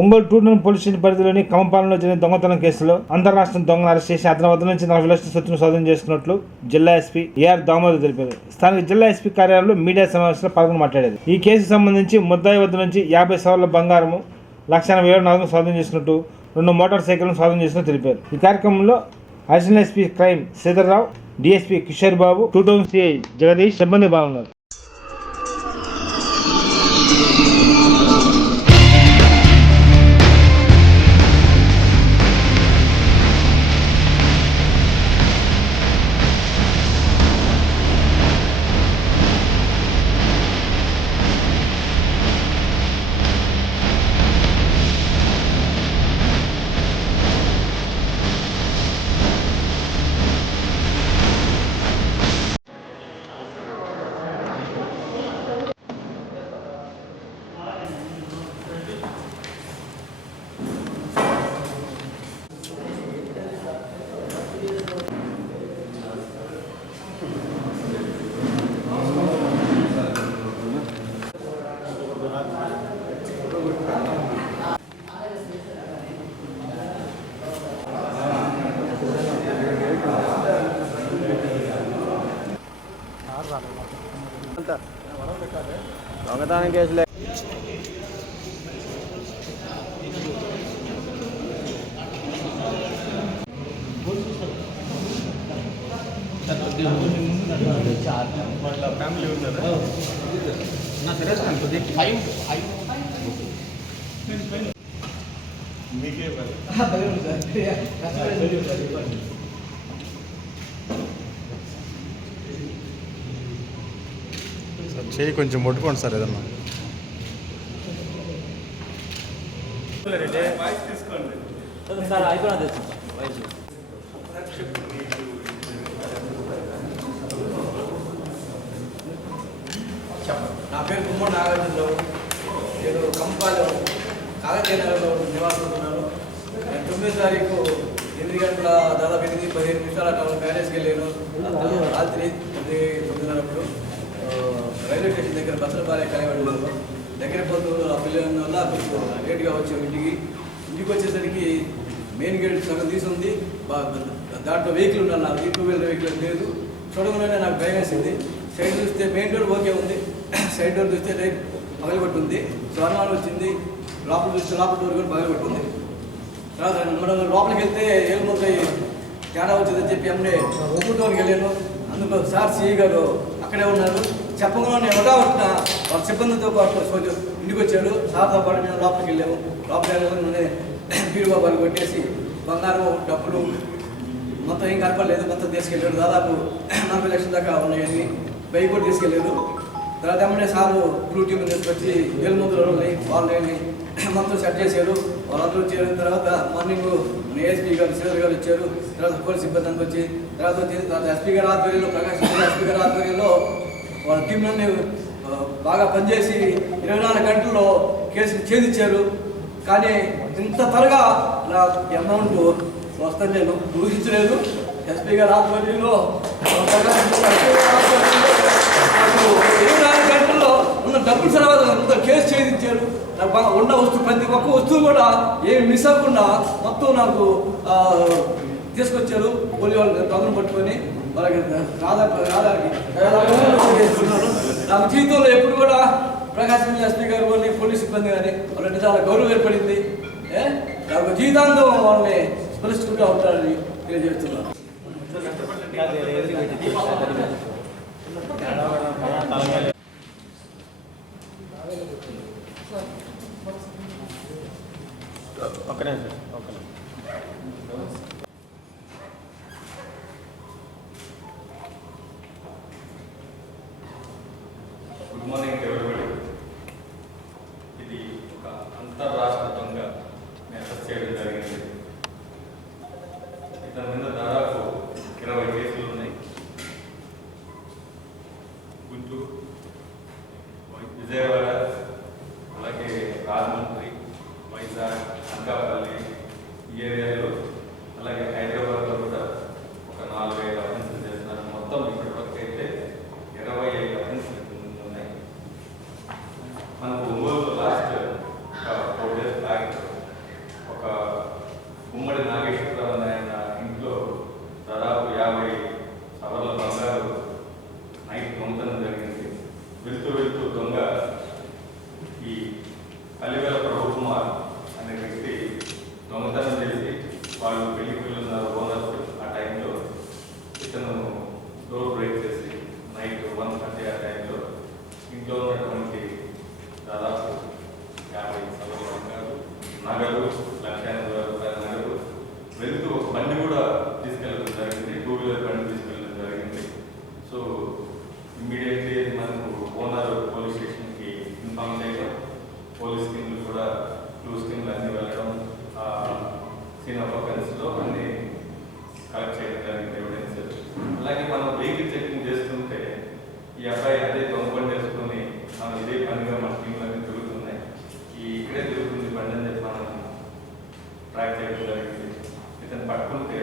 Ongole tournament police station పరిధిలోని కమపాలెంలో జరిగిన దొంగతనం కేసులో అంతర్రాష్ట్ర దొంగను అరెస్ట్ చేసి అతని వద్ద నుంచి 40 లక్షల సొత్తును స్వాధీనం చేసుకున్నట్లు జిల్లా ఎస్పీ ఏఆర్ దామోదర్ తెలిపారు. స్థానిక జిల్లా ఎస్పీ కార్యాలయంలో మీడియా సమావేశంలో పాల్గొని మాట్లాడారు. ఈ కేసుకు సంబంధించి ముద్దాయి వద్ద నుంచి 50 సవర్ల బంగారము 1,80,000 నగదు స్వాధీనం చేసినట్టు 2 మోటార్ సైకిళ్లను స్వాధీనం చేసినట్టు తెలిపారు. ఈ కార్యక్రమంలో additional SP crime Sridhar Rao, DSP Kishore Babu, 2 town CI Jagadish సిబ్బంది బాగున్నారు. దొంగతనం కేసులే ఫ్యామిలీ ఉందా మీకే చేయి కొంచెం ముట్టుకోండి సార్ ఏదన్నా. నా పేరు కుమ్మడి నాగార్జునరావు. నేను కంపాలెం కాకతీయ నగర్లో నివాసం ఉంటున్నాను. నేను 9వ తారీఖు 8 గంటల దాదాపు 8-15 నిమిషాల మ్యారేజ్కి వెళ్ళాను. రాత్రి 9:30 రైల్వే స్టేషన్ దగ్గర బసలపాలెం కలివాడు దగ్గర పోతూ ఆ పిల్లల వల్ల కొంచెం లేట్గా వచ్చాం. ఇంటికి వచ్చేసరికి మెయిన్ గేట్ సగం తీసుంది. దాంట్లో వెహికల్ ఉండాలి, నాకు 2 వీలర్ వెహికల్ లేదు. చూడగానే నాకు భయం వేసింది. సైడ్ చూస్తే మెయిన్ డోర్ ఓకే ఉంది, సైడ్ డోర్ చూస్తే రైట్ పగలగొట్టి ఉంది. సో అనుమానం వచ్చింది. లోపల చూస్తే లోపల డోర్ కూడా పగలగొట్టి ఉంది. తర్వాత మనం లోపలికి వెళ్తే ఏలుముద్దాయి తేడా వచ్చిందని చెప్పి అమ్మడే ఒప్పుకోవడానికి వెళ్ళాను. అందులో సార్ సిఐ గారు అక్కడే ఉన్నారు. చెప్పగానే ఒకటా వచ్చిన వాళ్ళ సిబ్బందితో పాటు ఇంటికి వచ్చాడు. సార్తో పాటు మేము లోపలికి వెళ్ళాము. లోపలికి వెళ్ళగానే బీరుబాబాలు కొట్టేసి బంగారం, డబ్బులు మొత్తం ఏం కనపడలేదు. మొత్తం తీసుకెళ్ళాడు. దాదాపు 40 లక్షల దాకా ఉన్నాయని బైక్ కూడా తీసుకెళ్ళారు. తర్వాత ఏమంటే సారు బ్లూ టీమ్ తీసుకొచ్చి ఏలుముద్రలు ఉన్నాయి, వాళ్ళని మొత్తం సెట్ చేశారు. వాళ్ళందరూ వచ్చారు. తర్వాత మార్నింగ్ ఏఎస్పీ గారు శ్రీధర్ గారు వచ్చారు. తర్వాత పోలీస్ సిబ్బంది అంతా వచ్చి తర్వాత ఎస్పీ గారి ఆధ్వర్యంలో, ప్రకాశ్ ఎస్పీ గారి ఆధ్వర్యంలో వాళ్ళ టీంలన్నీ బాగా పనిచేసి 24 గంటల్లో కేసులు ఛేదించారు. కానీ ఇంత త్వరగా నా అమౌంట్ వస్తుంది నేను ఊహించలేదు. ఎస్పీ గారి ఆధ్వర్యంలో 24 గంటల్లో ఉన్న డబ్బులు సరఫరా కేసు ఛేదించారు. నాకు ఉన్న వస్తువు ప్రతి ఒక్క వస్తువు కూడా ఏమి మిస్ అవ్వకుండా మొత్తం నాకు తీసుకొచ్చారు. పోలీసు వాళ్ళు తొందర పట్టుకొని వాళ్ళకి నాకు జీవితంలో ఎప్పుడు కూడా ప్రకాశం ఎస్పీ గారు కానీ పోలీస్ సిబ్బంది కానీ వాళ్ళని చాలా గౌరవం ఏర్పడింది. నాకు జీవితాంతం వాళ్ళని స్మరిస్తుంటూ ఉంటారని తెలియజేస్తున్నాను. ఓకేనా sir? Okay. Good morning everybody. ఇది ఒక అంతర్రాష్ట్ర దొంగ అరెస్ట్ చేయడం జరిగింది. ఇతని మీద దాదాపు 20 కేసులు ఉన్నాయి. గుంటూరు, విజయవాడ, అలాగే రాజమండ్రి, వైజాగ్, అనకాపల్లి ఈ ఏరియాలో, అలాగే హైదరాబాద్లో కూడా ఒక 4,500 అఫెన్సులు చేస్తున్నారు. మొత్తం ఇప్పటి వరకు అయితే 25 అఫెన్సులు ఉన్నాయి. మనకు ఒంగోలు లాస్ట్ 4 days బ్యాక్ నగదు 1,80,000 నగదు వెళ్తూ ఒక బండి కూడా తీసుకెళ్ళడం జరిగింది, 2 వీలర్ బండి తీసుకెళ్ళడం జరిగింది. సో ఇమ్మీడియట్లీ మనకు ఓనర్ పోలీస్ స్టేషన్కి ఇన్ఫార్మ్ చేయడం, పోలీస్ టీంలు కూడా క్లూస్ టీంలు అన్నీ వెళ్ళడం, సీన్ ఆఫ్ అఫెన్స్లో అన్నీ కలెక్ట్ చేయడం జరిగింది ఎవిడెన్స్. అలాగే మనం వెహికల్ చెకింగ్ చేస్తుంటే ఈ అబ్బాయి అదే దొంగ బండి వేసుకొని మనం ఇదే పనిగా మన టీంలన్నీ తిరుగుతున్నాయి, ఇక్కడే తిరుగుతుంది బండి అని చెప్పి మనం ట్రాక్ చేయడం జరిగింది. ఇతను పట్టుకుంటే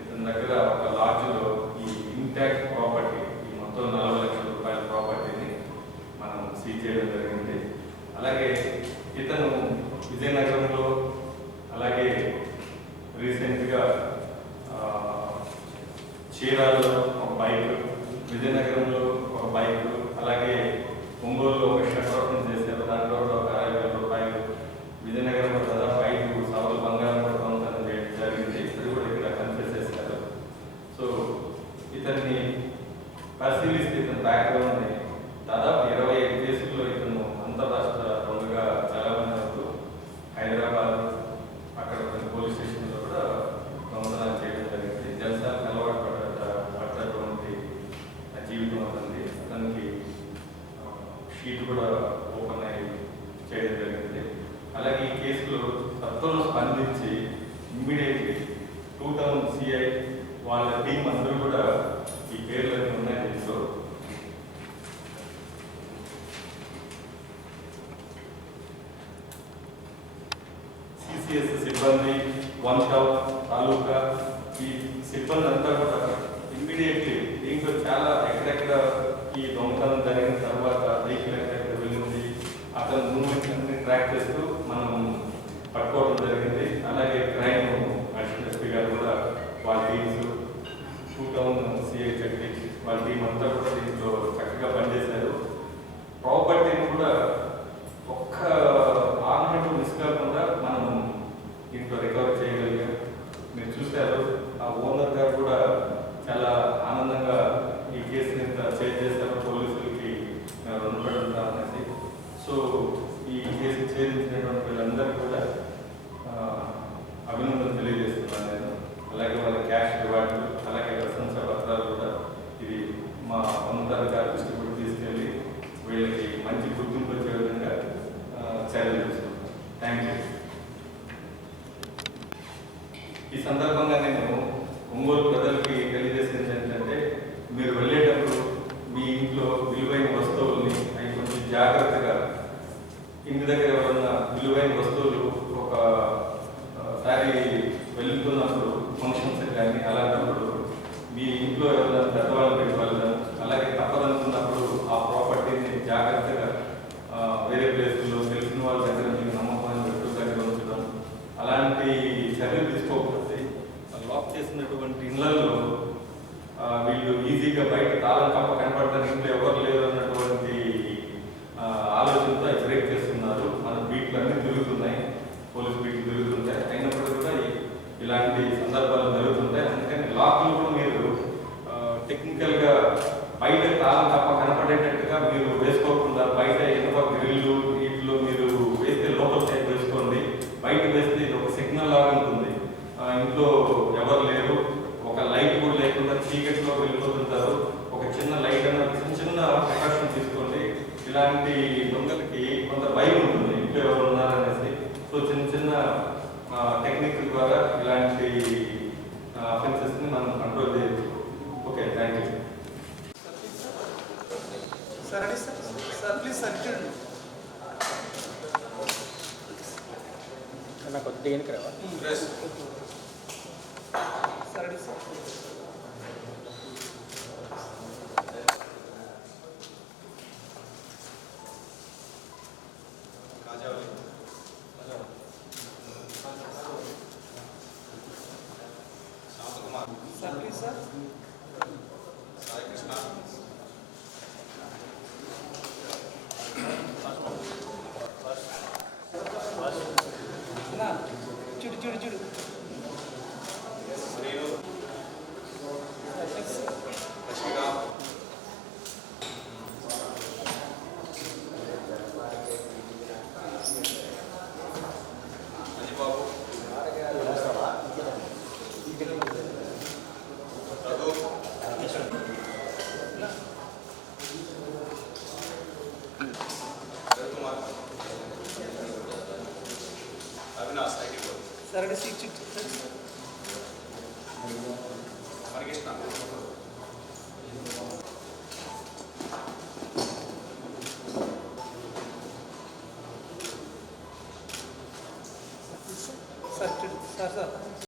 ఇతని దగ్గర ఒక లాడ్జ్లో ఈ ఇంటాక్ట్ ప్రాపర్టీ, ఈ మొత్తం 40 లక్షల రూపాయల ప్రాపర్టీని మనం సీజ్ చేయడం జరిగింది. అలాగే ఇతను విజయనగరంలో, అలాగే రీసెంట్గా చీరాలలో ఒక బైక్, విజయనగరంలో ఒక బైక్, అలాగే ఒంగోలులో ఒక షట్టర్ ఓపెన్ చేశారు, దాంట్లో ఒక 60,000 రూపాయలు, విజయనగరంలో దాదాపు 5 సవర్ల బంగారం కూడా దొంగతనం చేయడం జరిగింది. ఇది కూడా ఇక్కడ కన్ఫ్యూజ్ చేశారు. సో ఇతన్ని పరిశీలిస్తే ఇతని బ్యాక్గ్రౌండ్ని దాదాపు 25 కేసుల్లో ఇతను అంతర్రాష్ట్ర దొంగగా చాలామంది అవుతూ హైదరాబాద్ అక్కడ పోలీస్ స్టేషన్లో కూడా దొంగతనాలు చేయడం జరిగింది. జలసాలకు అలవాటు పడ్డటువంటి జీవితం అవుతుంది. అతనికి షీట్ కూడా ఓపెన్ అయ్యి చేయడం జరిగింది. అలాగే ఈ కేసులో తత్వను స్పందించి ఇమ్మీడియట్లీ 2 టౌన్ సిఐ వాళ్ళ టీం అందరూ కూడా ఈ పేర్లన్నీ ఉన్నాయి దీంట్లో. సిసిఎస్ సిబ్బంది, 1 టౌన్ తాలూకా, ఈ సిబ్బంది అంతా కూడా ఇమ్మీడియట్లీ దీంట్లో చాలా ఎక్కడెక్కడ ఈ దొంగతనం జరిగిన తర్వాత వెహికల్ ఎక్కడెక్కడ వెళ్ళింది, అతను మూమెంట్స్ అన్ని ట్రాక్ చేస్తూ మనం పట్టుకోవడం జరిగింది. అలాగే క్రైమ్ అడిషనల్ ఎస్పీ గారు కూడా వాళ్ళ టీమ్స్, 2 టౌన్ సిఐ చట్టి వాళ్ళ టీం అంతా కూడా దీంట్లో చక్కగా పనిచేశారు. ప్రాపర్టీని కూడా ఒక్క ఆర్నమెంట్ మిస్ కాకుండా మనం దీంట్లో రికవర్ చేయగలిగాం. మీరు చూశారు, ఆ ఓనర్ గారు కూడా చాలా ఆనందంగా ఈ కేసుని చేంజ్ చేశారు, పోలీసులకి రుణపడి ఉంటాం అనేసి. సో ఈ కేసు ఛేదించినటువంటి వీళ్ళందరికీ కూడా అభినందనలు తెలియజేస్తున్నాను నేను. అలాగే వాళ్ళ క్యాష్ రివార్డు, అలాగే ప్రశంసా పత్రాలు కూడా ఇది మా ఓనర్ గారి దృష్టి కూడా తీసుకెళ్ళి వీళ్ళకి మంచి గుర్తింపు వచ్చే విధంగా చర్యలు తీసుకుంటాను. Thank you. ఈ సందర్భంగా నేను ఒంగోలు ప్రజలకి తెలియజేసింది ఏంటంటే, మీరు వెళ్ళేటప్పుడు మీ ఇంట్లో విలువైన వస్తువుల్ని అవి కొంచెం జాగ్రత్తగా, ఇంటి దగ్గర ఎవరన్నా విలువైన వస్తువులు ఒకసారి వెళ్తున్నప్పుడు ఫంక్షన్స్ కానీ అలాంటప్పుడు మీ ఇంట్లో ఎవరైనా పెద్దవాళ్ళు పెట్టి వెళ్ళడం, అలాగే తప్పదనుకున్నప్పుడు ఆ ప్రాపర్టీని జాగ్రత్తగా వేరే ప్లేసుల్లో తెలిసిన వాళ్ళ దగ్గర మీకు నమ్మకమైన వ్యక్తుల దగ్గర ఉంచడం, అలాంటి చర్యలు తీసుకోకపోతే లాక్ చేసినటువంటి ఇళ్లలో వీళ్ళు ఈజీగా బయట తాళం కప్ప కనపడడానికి ఇంట్లో ఎవరు లేరు అన్నటువంటి ఆలోచనతో బ్రేక్ చేస్తున్నారు. మన బీట్లు అన్నీ తిరుగుతున్నాయి, పోలీస్ బీట్లు తిరుగుతుంటాయి, అయినప్పటికీ కూడా ఇలాంటి సందర్భాలు జరుగుతుంటాయి. అందుకని లాక్లు కూడా మీరు టెక్నికల్గా బయట తాళం కప్ప కనపడేటట్టుగా మీరు వేసుకోకుండా బయట ఎన్నో గ్రిల్లు వీటిలో మీరు వేస్తే లోపల సైడ్ వేసుకోండి. బయట వేస్తే ఇది ఒక సిగ్నల్ లాగా ఉంటుంది, ఇంట్లో ఎవరు లేరు, ఒక లైట్ కూడా లేకుండా చీకట్లో వెళ్ళిపోతుంటారు, ఒక చిన్న లైట్ అన్న చిన్న ప్రికాషన్ తీసుకోండి. ఇలాంటి దొంగలకి కొంత భయం ఉంటుంది ఇంట్లో ఎవరు ఉన్నారనేసి. సో చిన్న టెక్నిక్ ద్వారా ఇలాంటి అఫెన్సెస్ని మనం కంట్రోల్ చేయొచ్చు. Okay, thank you. సార్ అడి సార్ ప్లీజ్ సార్ చూడండి. నాకు కొద్దిగా దేనికి రావా సార్ అడి sir. Sir please sir. Sai Krishna. చూడు చూడు చూడు. అవినాష్ ఐటీ కోడ్ సార్ అంటే సిక్స్ పరిగెత్తిన సార్ సార్